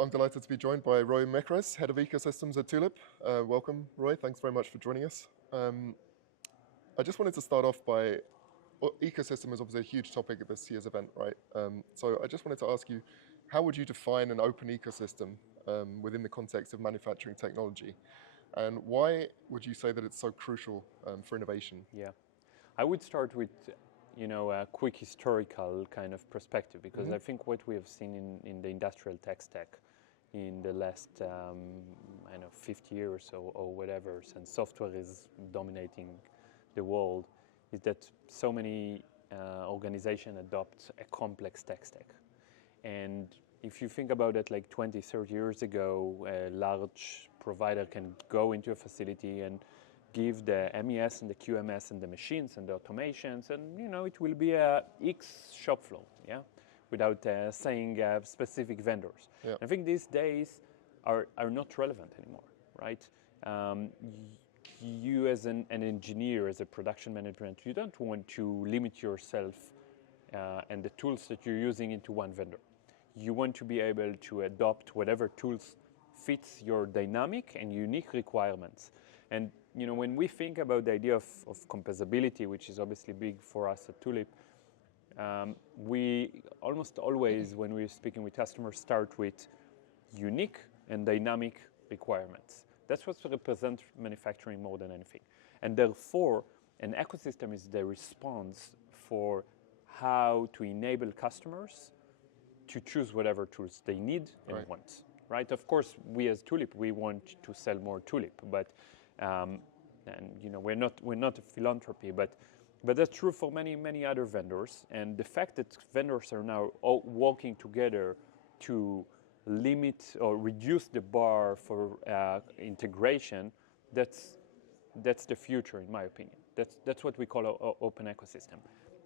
I'm delighted to be joined by Roy Mekres, Head of Ecosystems at Tulip. Welcome, Roy. Thanks very much for joining us. I just wanted to start off by, ecosystem is obviously a huge topic at this year's event, right? So I just wanted to ask you, how would you define an open ecosystem within the context of manufacturing technology? And why would you say that it's so crucial for innovation? Yeah, I would start with, a quick historical kind of perspective, because I think what we have seen in the industrial tech stack in the last, 50 years or whatever, since software is dominating the world, is that so many organizations adopt a complex tech stack. And if you think about it, like 20, 30 years ago, a large provider can go into a facility and give the MES and the QMS and the machines and the automations, and it will be a X shop floor, yeah, without saying specific vendors. Yeah. I think these days are not relevant anymore, right? You as an engineer, as a production management, you don't want to limit yourself and the tools that you're using into one vendor. You want to be able to adopt whatever tools fits your dynamic and unique requirements. And when we think about the idea of composability, which is obviously big for us at Tulip, we almost always, when we're speaking with customers, start with unique and dynamic requirements. That's what represents manufacturing more than anything. And therefore, an ecosystem is the response for how to enable customers to choose whatever tools they need and want. Right? Of course, we as Tulip, we want to sell more Tulip, but we're not a philanthropy, but that's true for many other vendors. And the fact that vendors are now all working together to limit or reduce the bar for integration, that's the future, in my opinion. That's what we call an open ecosystem.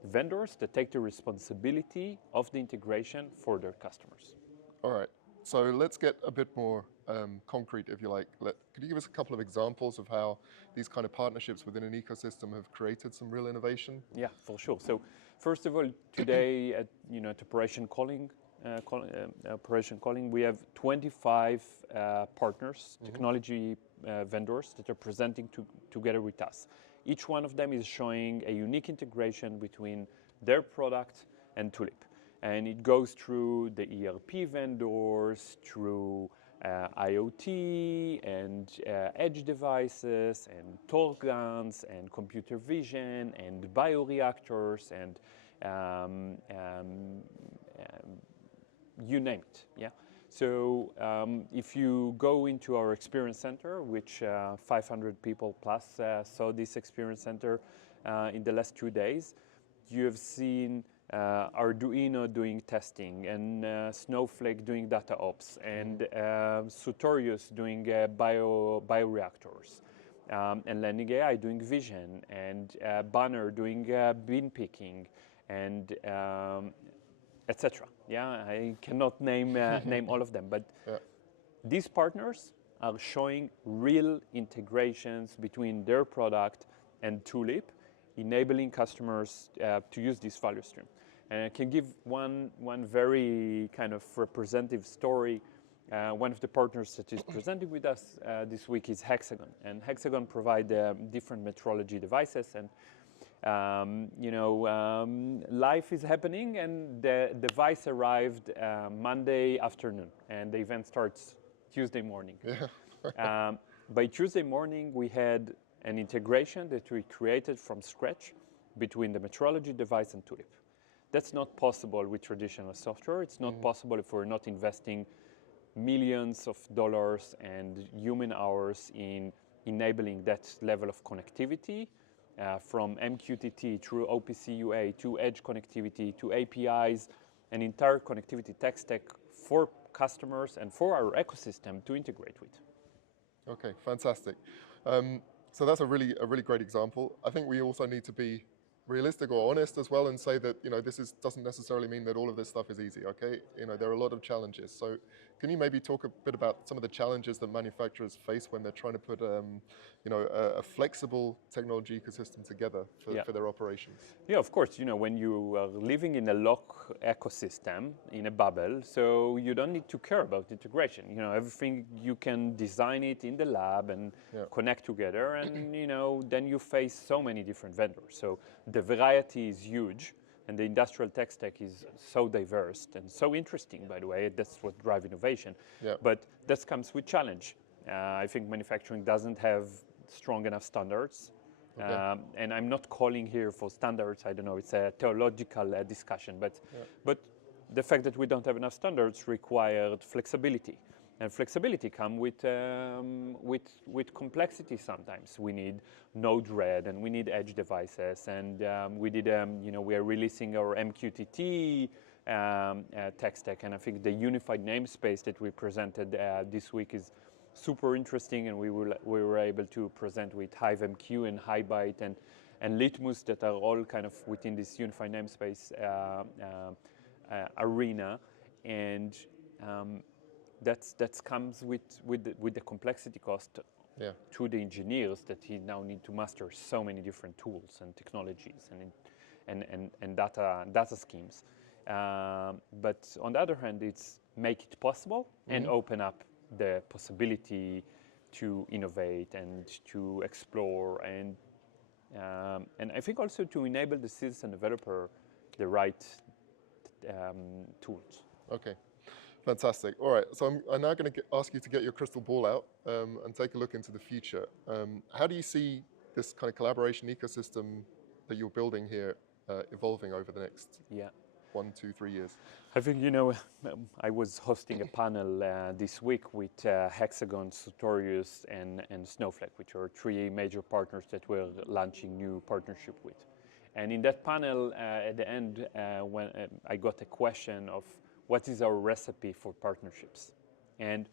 Vendors that take the responsibility of the integration for their customers. All right. So let's get a bit more concrete, if you like. Could you give us a couple of examples of how these kind of partnerships within an ecosystem have created some real innovation? Yeah, for sure. So first of all, today at Operation Calling, we have 25 partners, technology vendors that are presenting together with us. Each one of them is showing a unique integration between their product and Tulip. And it goes through the ERP vendors, through IoT and edge devices and torque guns and computer vision and bioreactors and you name it, yeah? So if you go into our experience center, which 500 people plus saw this experience center in the last 2 days, you have seen Arduino doing testing, and Snowflake doing data ops, and Sutorius doing bioreactors, and Landing AI doing vision, and Banner doing bean picking, and etc. Yeah, I cannot name all of them, but these partners are showing real integrations between their product and Tulip, enabling customers to use this value stream. And I can give one very kind of representative story. One of the partners that is presenting with us this week is Hexagon, and Hexagon provide different metrology devices, and life is happening, and the device arrived Monday afternoon, and the event starts Tuesday morning. Yeah. By Tuesday morning, we had an integration that we created from scratch between the metrology device and Tulip. That's not possible with traditional software. It's not possible if we're not investing millions of dollars and human hours in enabling that level of connectivity, from MQTT through OPC UA to edge connectivity to APIs, an entire connectivity tech stack for customers and for our ecosystem to integrate with. Okay, fantastic. So that's a really great example. I think we also need to be realistic or honest as well and say that this doesn't necessarily mean that all of this stuff is easy. Okay, there are a lot of challenges. So can you maybe talk a bit about some of the challenges that manufacturers face when they're trying to put a flexible technology ecosystem together Yeah. for their operations? Yeah, of course. When you are living in a lock ecosystem, in a bubble, so you don't need to care about integration. Everything you can design it in the lab and Yeah. connect together, and then you face so many different vendors. So the variety is huge, and the industrial tech stack is so diverse and so interesting. By the way, that's what drives innovation. Yeah. But that comes with challenge. I think manufacturing doesn't have strong enough standards. Okay. And I'm not calling here for standards. I don't know. It's a theological discussion, but the fact that we don't have enough standards required flexibility, and flexibility comes with complexity. Sometimes we need Node-RED and we need edge devices, and we are releasing our MQTT tech stack, and I think the unified namespace that we presented this week is super interesting, and we were able to present with HiveMQ and HiByte and Litmus that are all kind of within this unified namespace arena, and that comes with the complexity cost to the engineers that he now need to master so many different tools and technologies and data schemes. But on the other hand, it's make it possible and open up the possibility to innovate and to explore, and I think also to enable the citizen developer the right tools. Okay, fantastic. All right, so I'm now going to ask you to get your crystal ball out and take a look into the future. How do you see this kind of collaboration ecosystem that you're building here evolving over the next 1, 2, 3 years? I think, I was hosting a panel this week with Hexagon, Sartorius, and Snowflake, which are 3 major partners that we're launching new partnership with. And in that panel, at the end, when I got a question of what is our recipe for partnerships. And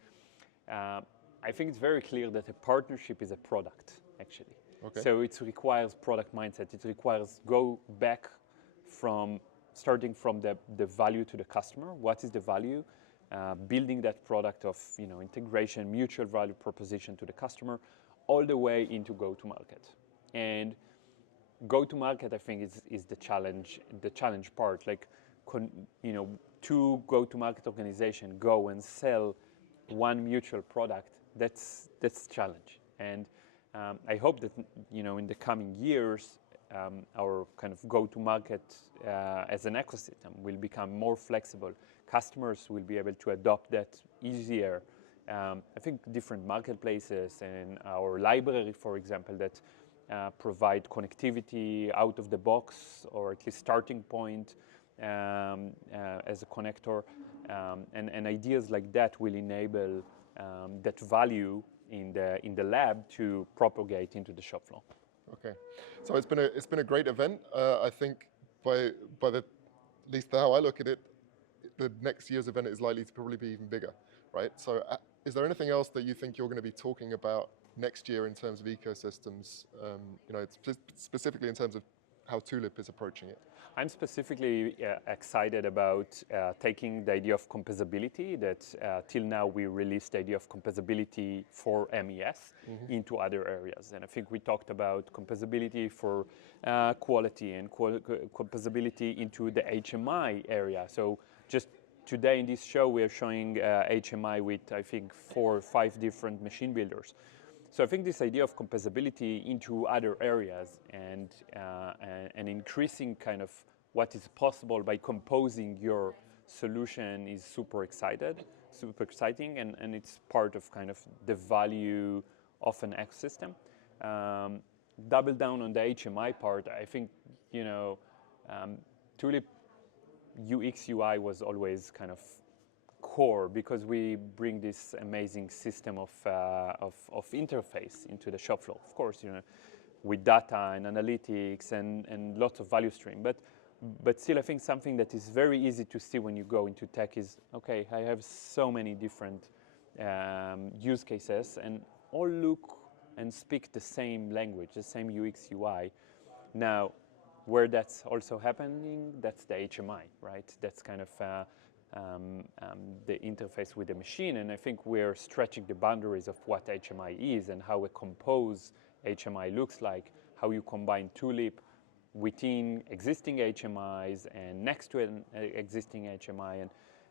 I think it's very clear that a partnership is a product, actually. Okay. So it requires product mindset. It requires go back from starting from the value to the customer. What is the value? Building that product of integration, mutual value proposition to the customer, all the way into go-to-market. And go-to-market, I think, is the challenge part. Like, two go-to-market organization go and sell one mutual product. That's challenge. And I hope that in the coming years, our kind of go-to-market as an ecosystem will become more flexible. Customers will be able to adopt that easier. I think different marketplaces and our library, for example, that provide connectivity out of the box, or at least starting point as a connector, and ideas like that will enable that value in the lab to propagate into the shop floor. Okay, so it's been a great event. I think by at least how I look at it, the next year's event is likely to probably be even bigger, right? So is there anything else that you think you're going to be talking about next year in terms of ecosystems? Specifically in terms of how Tulip is approaching it. I'm specifically excited about taking the idea of composability that till now we released the idea of composability for MES into other areas. And I think we talked about composability for quality and composability into the HMI area. So just today in this show, we are showing HMI with, I think, 4 or 5 different machine builders. So I think this idea of composability into other areas and increasing kind of what is possible by composing your solution is super exciting, and it's part of kind of the value of an ecosystem. Double down on the HMI part, I think, Tulip UX UI was always kind of core because we bring this amazing system of interface into the shop floor. Of course, with data and analytics and lots of value stream. But still, I think something that is very easy to see when you go into tech is, okay, I have so many different use cases and all look and speak the same language, the same UX UI. Now, where that's also happening, that's the HMI, right? That's kind of the interface with the machine. And I think we're stretching the boundaries of what HMI is and how a composed HMI looks like, how you combine Tulip within existing HMIs and next to an existing HMI.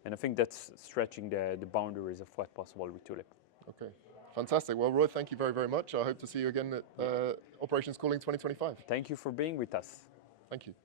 And I think that's stretching the boundaries of what's possible with Tulip. Okay, fantastic. Well, Roy, thank you very, very much. I hope to see you again at Operations Calling 2025. Thank you for being with us. Thank you.